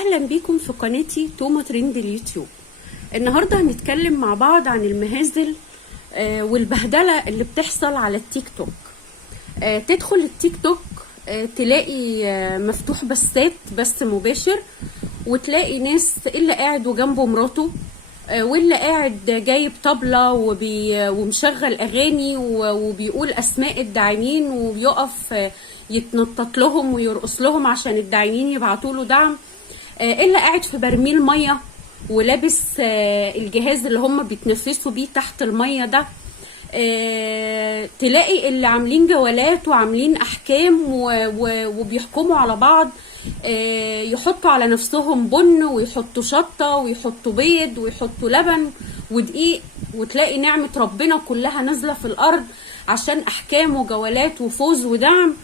اهلا بيكم في قناتي توما ترند اليوتيوب. النهارده هنتكلم مع بعض عن المهازل والبهدله اللي بتحصل على التيك توك. تدخل التيك توك تلاقي مفتوح بث مباشر، وتلاقي ناس اللي قاعد وجنبه مراته، واللي قاعد جايب طبلة ومشغل اغاني وبيقول اسماء الداعمين، وبيقف يتنطط لهم ويرقص لهم عشان الداعمين يبعتوا له دعم، اللي قاعد في برميل ميه ولابس الجهاز اللي هم بيتنفسوا بيه تحت الميه ده. تلاقي اللي عاملين جولات وعاملين احكام وبيحكموا على بعض، يحطوا على نفسهم بن ويحطوا شطه ويحطوا بيض ويحطوا لبن ودقيق، وتلاقي نعمه ربنا كلها نازله في الارض عشان احكام وجولات وفوز ودعم.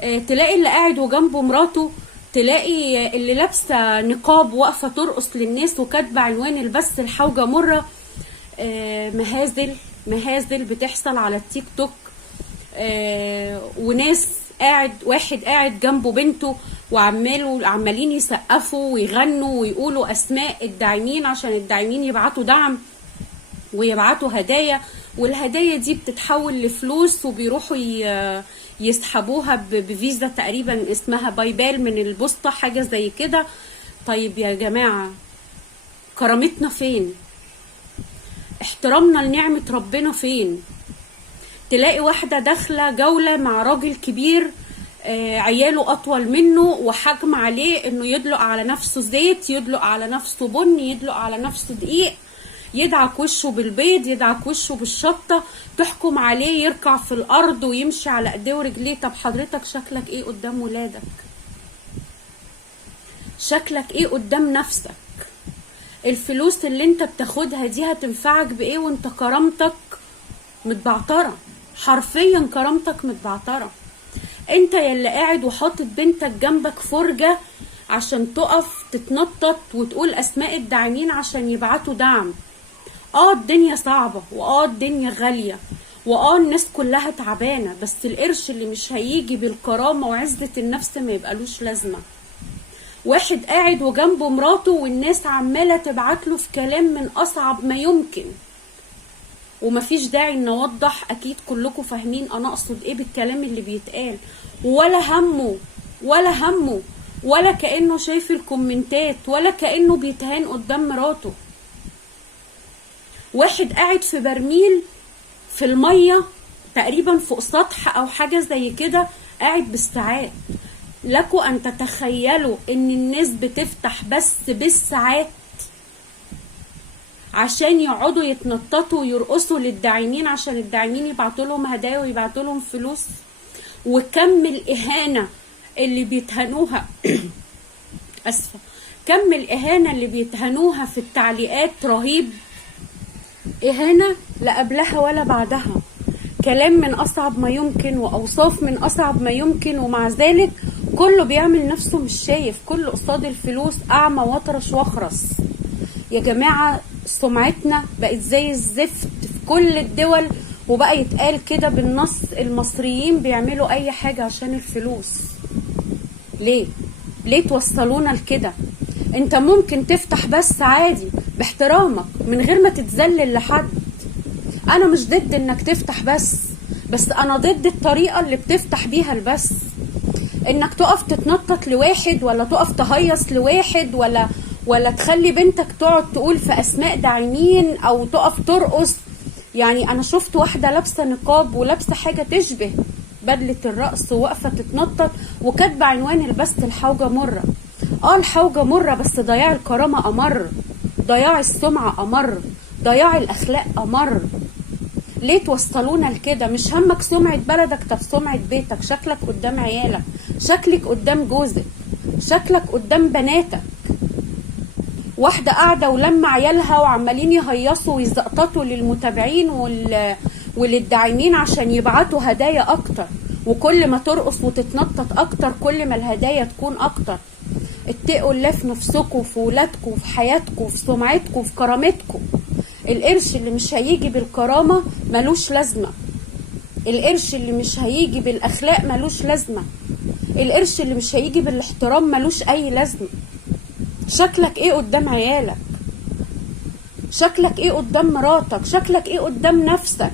تلاقي اللي قاعد وجنبه مراته، تلاقي اللي لابسه نقاب واقفه ترقص للناس وكاتبه عنوان البث الحوجه مره. مهازل بتحصل على التيك توك. وناس واحد قاعد جنبه بنته وعمالين يسقفوا ويغنوا ويقولوا اسماء الداعمين عشان الداعمين يبعتوا دعم ويبعتوا هدايا، والهدايا دي بتتحول لفلوس وبيروحوا يسحبوها بفيزا تقريبا اسمها بايبال من البوسطة، حاجة زي كده. طيب يا جماعة، كرامتنا فين؟ احترامنا لنعمة ربنا فين؟ تلاقي واحدة داخلة جولة مع راجل كبير، عياله أطول منه، وحكم عليه إنه يدلق على نفسه زيت، يدلق على نفسه بن، يدلق على نفسه دقيق، يدعك وشه بالبيض، يدعك وشه بالشطة، تحكم عليه يركع في الأرض ويمشي على ايديه ورجليه. طب حضرتك شكلك ايه قدام ولادك؟ شكلك ايه قدام نفسك؟ الفلوس اللي انت بتاخدها دي هتنفعك بايه وانت كرامتك متبعترة؟ حرفيا كرامتك متبعترة. انت يلي قاعد وحاطط بنتك جنبك فرجة عشان تقف تتنطط وتقول اسماء الداعمين عشان يبعتوا دعم. الدنيا صعبة، الدنيا غالية، الناس كلها تعبانة، بس القرش اللي مش هيجي بالكرامة وعزة النفس ما يبقالوش لازمة. واحد قاعد وجنبه مراته والناس عمالة تبعتله في كلام من أصعب ما يمكن، ومفيش داعي ان اوضح، اكيد كلكم فاهمين انا اقصد ايه بالكلام اللي بيتقال. ولا همه ولا كأنه شايف الكومنتات، ولا كأنه بيتهان قدام مراته. واحد قاعد في برميل في المية تقريبا فوق سطح او حاجة زي كده، قاعد بالساعات. لكم ان تتخيلوا ان الناس بتفتح بس بالساعات عشان يقعدوا يتنططوا ويرقصوا للداعمين عشان الداعمين يبعتوا لهم هدايا ويبعتوا لهم فلوس. وكم الإهانة اللي بيتهنوها اسفة، كم الإهانة اللي بيتهنوها في التعليقات رهيب. إهانة لا قبلها ولا بعدها، كلام من أصعب ما يمكن وأوصاف من أصعب ما يمكن، ومع ذلك كله بيعمل نفسه مش شايف، كله قصاد الفلوس أعمى وطرش واخرس. يا جماعة، سمعتنا بقت زي الزفت في كل الدول، وبقى يتقال كده بالنص المصريين بيعملوا أي حاجة عشان الفلوس. ليه توصلونا لكده؟ انت ممكن تفتح بس عادي باحترامك من غير ما تتذلل لحد. انا مش ضد انك تفتح بس انا ضد الطريقة اللي بتفتح بيها البث، انك تقف تتنطط لواحد، ولا تقف تهيص لواحد، ولا تخلي بنتك تقعد تقول في اسماء داعمين، او تقف ترقص. يعني انا شفت واحدة لابسة نقاب ولابسة حاجة تشبه بدلة الرقص وواقفة تتنطط وكاتبة عنوان البث الحوجة مرة. الحوجة مرة، بس ضياع الكرامة امر، ضياع السمعة امر، ضياع الاخلاق امر. ليه توصلونا لكده؟ مش همك سمعة بلدك؟ طب سمعة بيتك، شكلك قدام عيالك، شكلك قدام جوزك، شكلك قدام بناتك. واحدة قاعدة ولما عيالها وعمالين يهيصوا ويزقططوا للمتابعين وللداعمين عشان يبعتوا هدايا اكتر، وكل ما ترقص وتتنطط اكتر كل ما الهدايا تكون اكتر. اتقوا الله في نفسكم وفي ولادكم وفي حياتكم وفي سمعتكم وفي كرامتكم. القرش اللي مش هيجي بالكرامة ملوش لازمة، القرش اللي مش هيجي بالاخلاق ملوش لازمة، القرش اللي مش هيجي بالاحترام ملوش اي لازمة. شكلك ايه قدام عيالك؟ شكلك ايه قدام مراتك؟ شكلك ايه قدام نفسك؟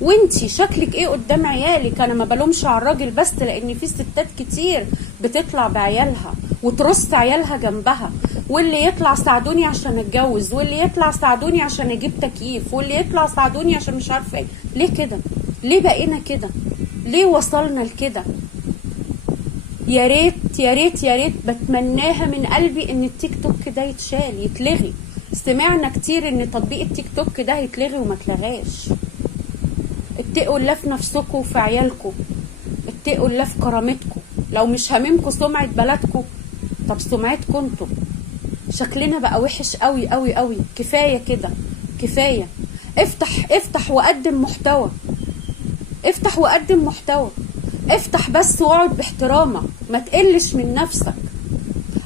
وانتي شكلك ايه قدام عيالك؟ انا ما بلومش على الراجل بس، لان في ستات كتير بتطلع بعيالها وترص عيالها جنبها، واللي يطلع ساعدوني عشان اتجوز، واللي يطلع ساعدوني عشان اجيب تكييف، واللي يطلع ساعدوني عشان مش عارفه ايه. ليه كده؟ ليه بقينا كده؟ ليه وصلنا لكده؟ يا ريت يا ريت يا ريت، بتمناها من قلبي ان التيك توك ده يتشال، يتلغي. سمعنا كتير ان تطبيق التيك توك ده هيتلغي وما اتلغاش. اتقوا الله في نفسكم وفي عيالكم، اتقوا الله في كرامتكم. لو مش هاممكم سمعة بلدكم، طب سمعتكم انتوا. شكلنا بقى وحش قوي قوي قوي. كفاية كده، كفاية. افتح وقدم محتوى، افتح وقدم محتوى. افتح بس واقعد باحترامك، ما تقلش من نفسك.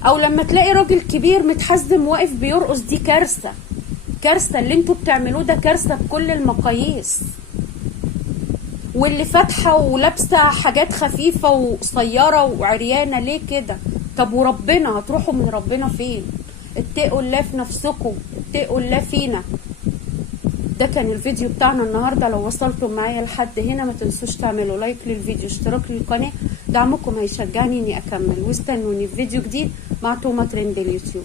او لما تلاقي راجل كبير متحزم واقف بيرقص، دي كارثة. كارثة اللي انتوا بتعملوه ده، كارثة بكل المقاييس. واللي فاتحة ولابسة حاجات خفيفة وقصيرة وعريانة، ليه كده؟ طب وربنا هتروحوا من ربنا فين؟ اتقوا الله في نفسكم، اتقوا الله فينا. ده كان الفيديو بتاعنا النهاردة. لو وصلتوا معايا لحد هنا ما تنسوش تعملوا لايك للفيديو، اشتراك للقناة، دعمكم هيشجعني اني اكمل. واستنوني في فيديو جديد مع توما ترند اليوتيوب.